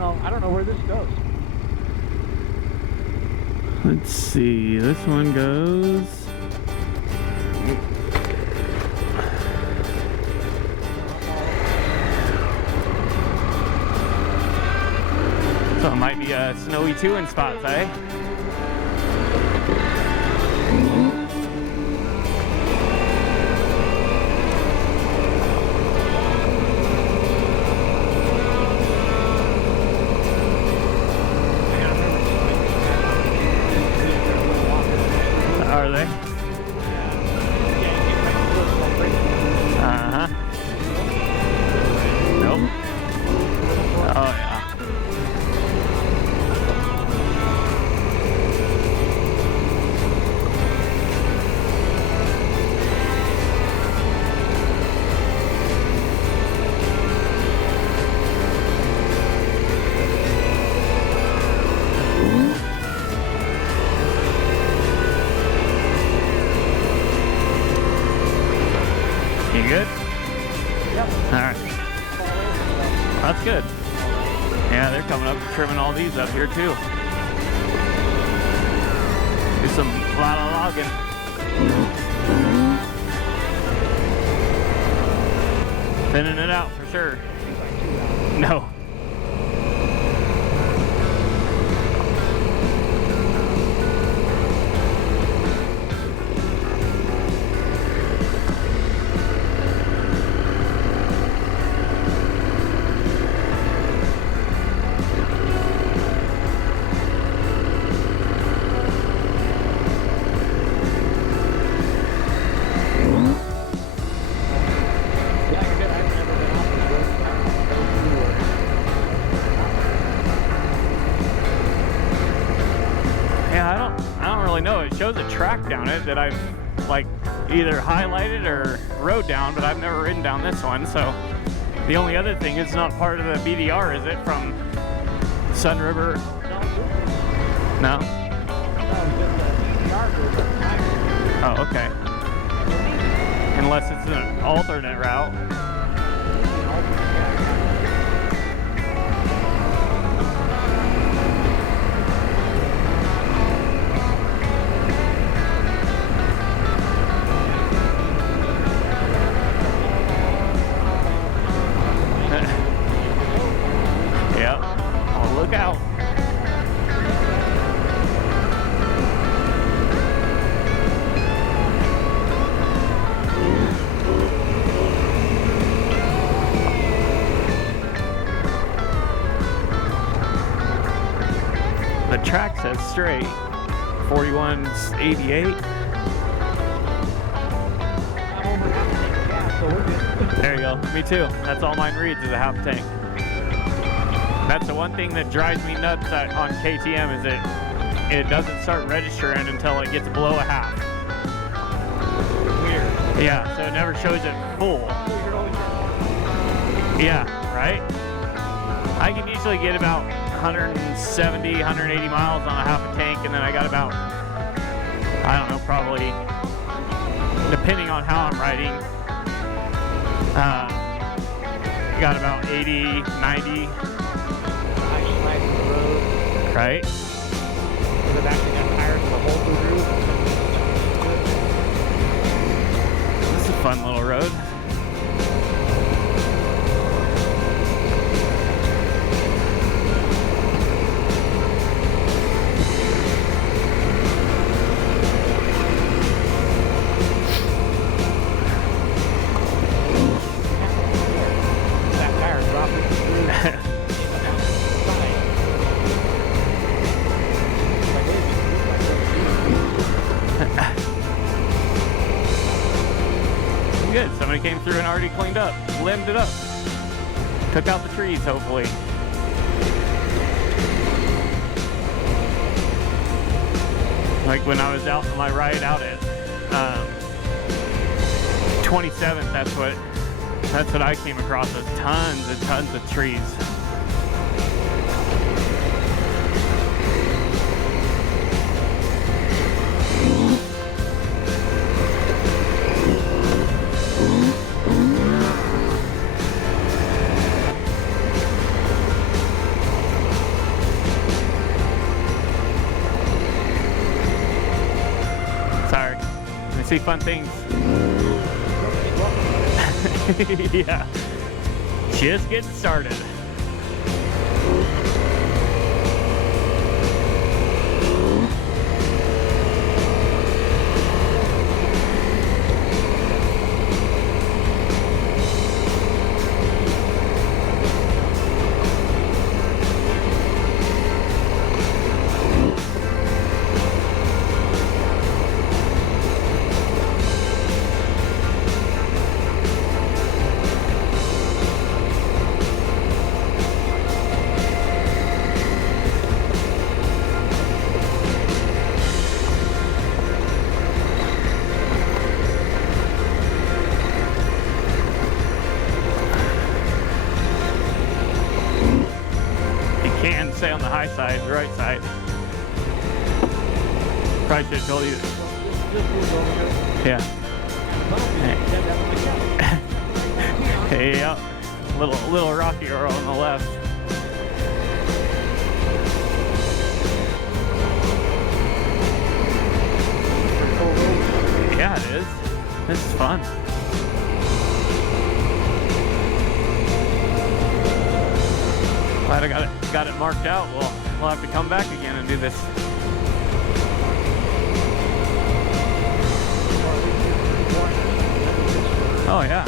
I don't know where this goes. Let's see, this one goes. So it might be a snowy 2 in spots, eh? Are they? Uh-huh. Nope. Oh, yeah. You good? Yep. Alright. That's good. Yeah, they're coming up, trimming all these up here too. Do a lot of logging. Thinning it out for sure. No. No, it shows a track down it that I've like either highlighted or rode down, but I've never ridden down this one. So the only other thing, it's not part of the BDR, is it, from Sun River? No? Oh, okay. Unless it's an alternate route. Look out. The track says straight. 4188. There you go. Me too. That's all mine reads, is a half tank. That's the one thing that drives me nuts on KTM, is that it doesn't start registering until it gets below a half. Weird. Yeah, so it never shows it full. Yeah, right? I can usually get about 170, 180 miles on a half a tank, and then I got about, I don't know, probably, depending on how I'm riding, got about 80, 90. Right? They've actually got tires for the whole through. This is a fun little road. That tire dropping through. Good. Somebody came through and already cleaned up, limbed it up, took out the trees, hopefully. Like when I was out on my ride out at 27th, that's what I came across, was tons and tons of trees. see fun things. Yeah. Just getting started. Can stay on the high side, the right side. Probably should have told you. Yeah. Hey, yeah. Little rocky on the left. Yeah, it is. This is fun. Glad I got it marked out. We'll have to come back again and do this. Oh yeah.